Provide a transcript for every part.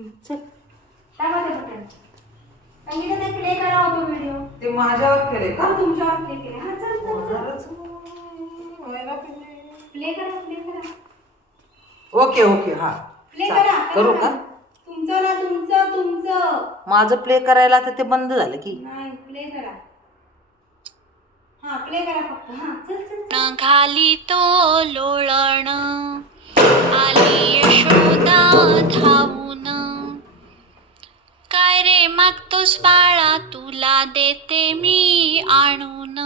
चल दाबा ते बटन. संगीता ते प्ले करा तो व्हिडिओ. ते माझ्यावर केले का? तुमच्यावर प्ले केले. हा चल होणारच. प्ले करा. ओके ओके हा प्ले करा. करू का? तुमचं ना तुमचं. माझं प्ले करायला तर ते बंद झालं की. नाही प्ले करा. हा प्ले करा फक्त. हा चल. घाली तो लोळण आली यशोदा धावून. काय रे मागतोस बाळा तुला देते मी आणून.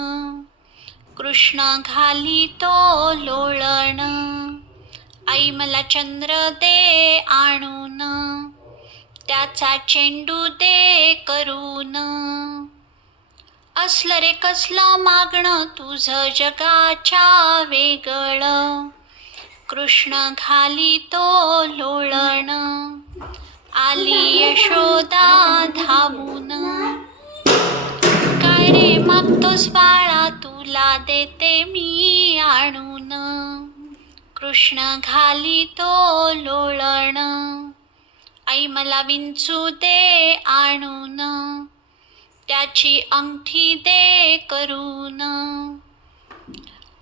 कृष्ण घाली तो लोळण आई मला चंद्र दे आणून. त्याचा चेंडू दे करून. असलं रे कसलं मागणं तुझं जगाच्या वेगळं. कृष्ण घाली तो लोळण आली यशोदा धावून. काय रे मागतोस बाळा तुला देते मी आणून. कृष्ण घाली तो लोळण आई मला विंचू दे आणून. त्याची अंगठी दे करून.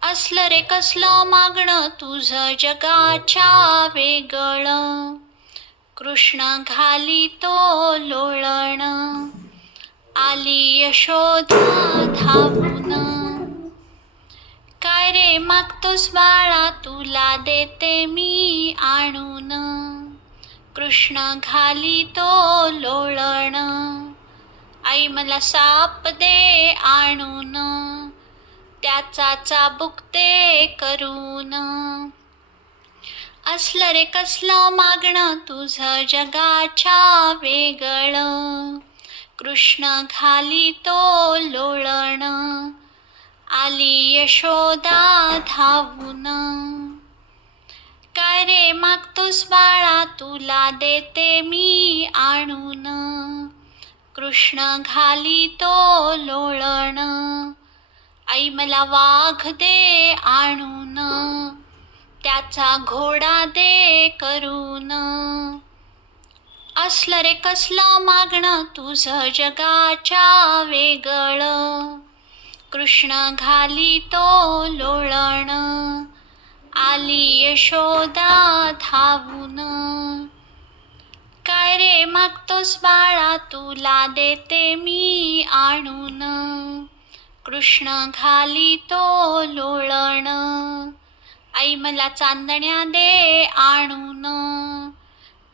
असलं रे कसलं मागणं तुझं जगाच्या वेगळं. कृष्ण घाली तो लोळण आली यशोदा धावून. काय रे मागतोस बाळा तुला देते मी आणून. कृष्ण घाली तो लोळण आई मला साप दे आणून. त्याचा चाबूक दे करून. असलं रे कसलं मागणं तुझं जगाच्या वेगळं. कृष्ण घाली तो लोळण आली यशोदा धावून. काय रे मागतोस बाळा तुला देते मी आणून. कृष्ण घाली तो लोळण आई मला वाघ दे आणून. त्याचा घोडा दे करून. असलं रे कसलं मागणं तुझं जगाच्या वेगळं. कृष्ण घाली तो लोळण आली यशोदा धावून. काय रे मागतोस बाळा तुला देते मी आणून. कृष्ण घाली तो लोळण आई मला चांदण्या दे आणून.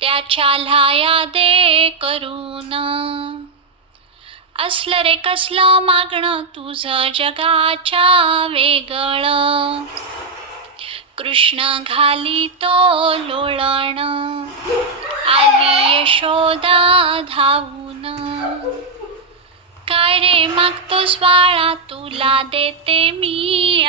त्याच्या लाया दे करून. असलं रे कसलं मागणं तुझं जगाच्या वेगळं. कृष्ण घाली तो लोळण आली यशोदा धावून. काय रे मागतोस बाळा तुला देते मी